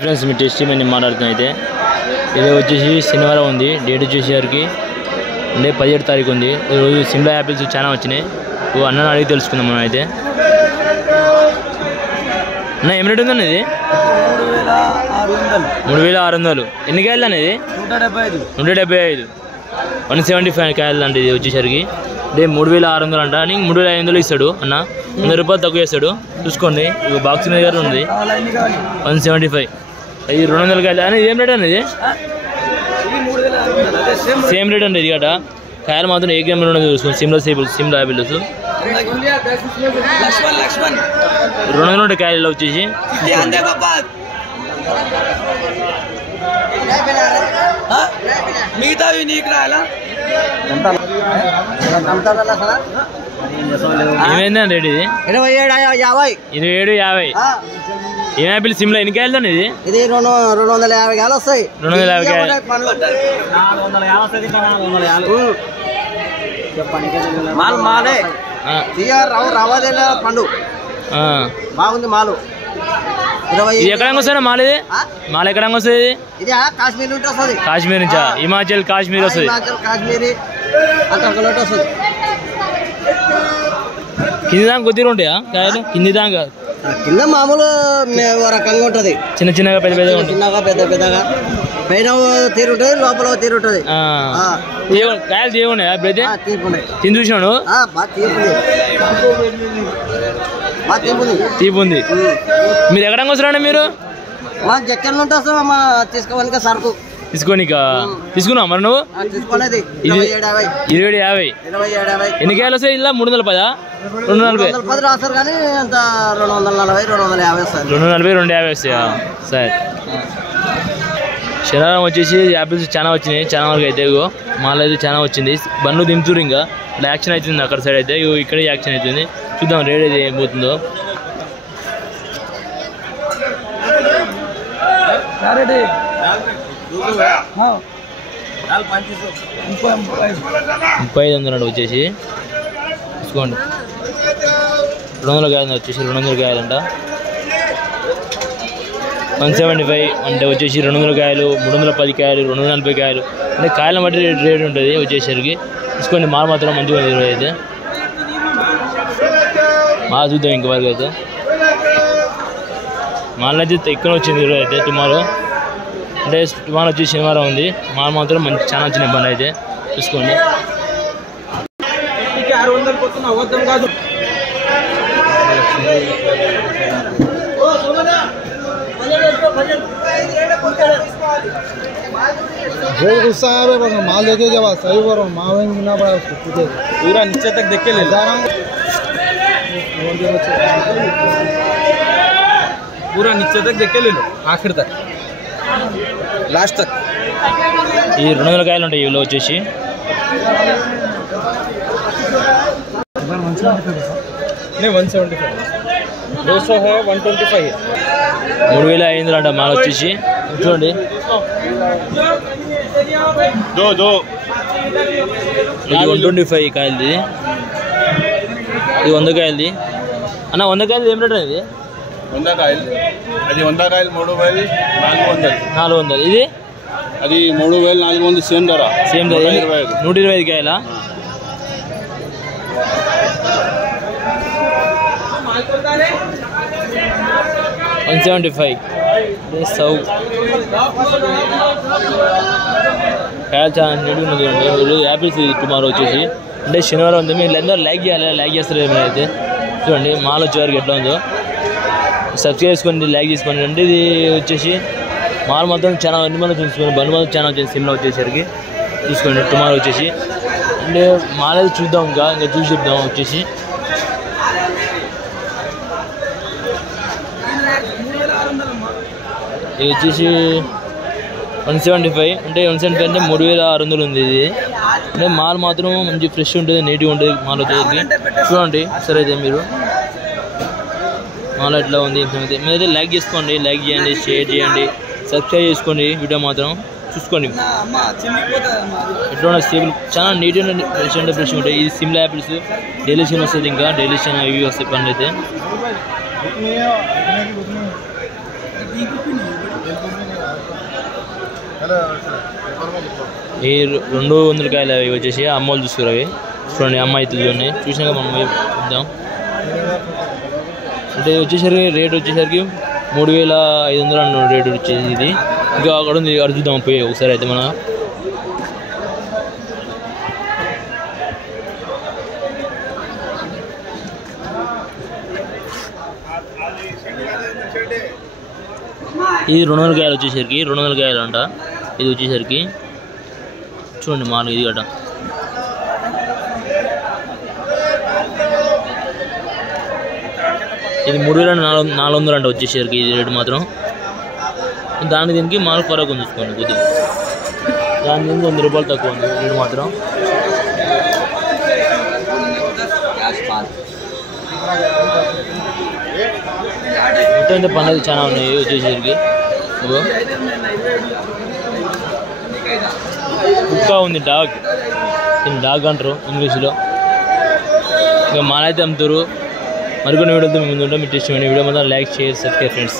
Friends మీ tasty మేము మాట్లాడుతున్నాం అయితే ఇది వచ్చేసి శనివారం ఉంది డేట్ వచ్చేసరికి అంటే 17 తారీఖు ఉంది ఈరోజు సిమ్లా యాపిల్స్ చాలా వచ్చినాయి అన్న అడిగి తెలుసుకుందాం మనం అయితే అన్న ఏం రేట్ ఉందన్న ఇది 3600 ఎన్ని కాయలు అనేది 175 175 కాయలు అంటే ఇది వచ్చేసరికి అంటే 3600 అంట అని 3500 ఇస్తాడు అన్న 100 రూపాయలు తక్కువ చేస్తాడు చూసుకోండి బాక్స్ దగ్గర ఉంది 175 ఇది 200 కాయలు అని ఏం రేట్ అనేది సేమ్ రేట్ అండి ఇది గట కాయలు మాత్రం ఏ గ్రాములు ఉన్నది చూసుకోండి సిమ్లా యాపిల్స్ 200 కాయలు వచ్చేసి మిగతావి నీకు రాయాలా ఏమైందండి రేట్ ఇది 2750 ఏం యాపిల్ సిమ్లా ఎన్ని కాయలు ఇది 250 కాయలు వస్తాయి 250 కాయలు మాలే రావాదేలా పండు బాగుంది మాలు ఇది ఎక్కడ వస్తుంది మాల ఇది మాల ఎక్కడ వస్తుంది ఇది కాశ్మీర్ నుంచి వస్తుంది కాశ్మీర్ నుంచా హిమాచల్ కాశ్మీర్ వస్తుంది కాశ్మీరీ అంత వస్తుంది కింది దాకా కొద్దిగా ఉంటాయా కాయలు కింది దాకా కింద మామూలు రకంగా ఉంటది చిన్న చిన్నగా పెద్ద పెద్దగా చిన్నగా పెద్దగా పైన తీరు ఉంటుంది లోపల తీరు ఉంటుంది కాయలు తీయకున్నాయా ఇప్పుడైతే తిని చూసినాను తీపు ఉంది మీరు ఎక్కడ వస్తారండి మీరు జక్కల నుండి వస్తాం తీసుకోవాలని సరుకు తీసుకున్నావు మరి నువ్వు తీసుకునేది 2750 ఎన్ని కాయలు వస్తాయి ఇలా 310 240 రాస్తారు కానీ 240 వస్తాయా సరే శనివారం వచ్చేసి యాపిల్స్ చాలా వచ్చినాయి చాలా వరకు అయితే మాల్ అయితే చాలా వచ్చింది బండ్లు దింపుతురు ఇంకా యాక్షన్ అవుతుంది అక్కడ సైడ్ అయితే ఇక్కడ యాక్షన్ అవుతుంది చూద్దాం రేట్ అయితే ఏం పోతుందో 3500 వచ్చేసి తీసుకోండి 200 కాయలు వచ్చేసి 200 కాయలంట 175 అంటే వచ్చేసి 200 కాయలు 310 కాయలు 240 కాయలు అంటే కాయల బట్టి రేట్ ఉంటుంది వచ్చేసరికి తీసుకోండి మాల్ మాత్రం మంచిగా ఉంది ఈరోజు అయితే మాల్ చూద్దాం ఇంకవరకు అయితే మాల్ అయితే ఎక్కువ వచ్చింది ఈరోజు అయితే టుమారో అంటే టుమారో వచ్చి శనివారం ఉంది మాల్ మాత్రం మంచి చాలా వచ్చిన ఇబ్బంది అయితే చూసుకోండి गुस्सा है माल देखे के बाद सही बोल रहा हूँ माल ना पड़ा पूरा नीचे तक देख के ले जा रहा हूँ पूरा नीचे तक देख के ले लो आखिर तक लास्ट तक ఈ 200 కాయలు ఉంటాయి ఇవిలో వచ్చేసి 200 है 125 3500 అంట మాల్ వచ్చేసి చూడండి ఇది 125 కాయలది ఇది 100 కాయలది అన్న 100 కాయలు ఏం రేట్ ఇది 100 కాయలు అది 100 కాయలు 3400 ఇది అది 3400 సేమ్ ధర 125 కాయల $175 కాయలు చాలా నీట్గా ఉన్నది అండి యాపిల్స్ టుమారో వచ్చేసి అంటే శనివారం ఉంది మీరు అందరూ లైక్ చేస్తారు ఏమైనా అయితే చూడండి మాల్ వచ్చేవారికి ఎట్లా ఉందో సబ్స్క్రైబ్ చేసుకోండి లైక్ చేసుకోండి అంటే ఇది వచ్చేసి మాల్ మొత్తం చాలా అన్ని మంది చూసుకోండి బండి మొత్తం చాలా వచ్చేసి సిమ్లా వచ్చేసరికి చూసుకోండి టుమారో వచ్చేసి అంటే మాల్ అయితే చూద్దాం ఇంకా చూసి చెప్దాం వచ్చేసి ఇది వచ్చేసి 175 అంటే 175 అంటే 3600 ఉంది ఇది అంటే మాల్ మాత్రం మంచి ఫ్రెష్ ఉంటుంది నీట్గా ఉంటుంది మాల్ వచ్చేసరికి చూడండి సరే అయితే మీరు మాల్ ఎట్లా ఉంది మీరైతే లైక్ చేసుకోండి లైక్ చేయండి షేర్ చేయండి సబ్స్క్రైబ్ చేసుకోండి వీడియో మాత్రం చూసుకోండి ఎట్లా స్టేబుల్ చాలా నీట్గా ఫ్రెష్ ఉంటాయి ఇది సిమ్లా యాపిల్స్ డైలీ సిమ్ వస్తుంది ఇంకా డైలీ సిమ్ ఇవి వస్తాయి పనులు అయితే ఈ 200 కాయలు అవి వచ్చేసి అమ్మోళ్ళు చూస్తారు. అవి చూడండి అమ్మాయి చూడండి చూసినాక మనం చూద్దాం. అంటే వచ్చేసరికి రేట్ వచ్చేసరికి 3500 అన్నాడు రేటు వచ్చేసి. ఇది ఇంకా అక్కడ ఉంది, అక్కడ చూద్దాం పోయి ఒకసారి అయితే మన ఇది 200 కాయలు వచ్చేసరికి 200 కాయలు అంట. ఇది వచ్చేసరికి చూడండి మాలు ఇది గట. ఇది 3400 అంట వచ్చేసరికి ఇది రేటు మాత్రం. దాని దీనికి మాల్ ఫరక్ ఉంది చూసుకోండి కొద్దిగా. దాని దీనికి 100 రూపాయలు తక్కువ ఉంది రేటు మాత్రం. మొత్తం పనులు చాలా ఉన్నాయి వచ్చేసరికి. కుక్క ఉంది, డాగ్. దీన్ని డాగ్ అంటారు ఇంగ్లీష్లో. ఇంకా మాలైతే అమ్ముతారు. మరికొన్ని వీడియోతో మేము ముందు ఉంటాం. మీరు టెస్ట్ చేయండి. వీడియో మొత్తం లైక్ షేర్ సబ్స్క్రైబ్ ఫ్రెండ్స్.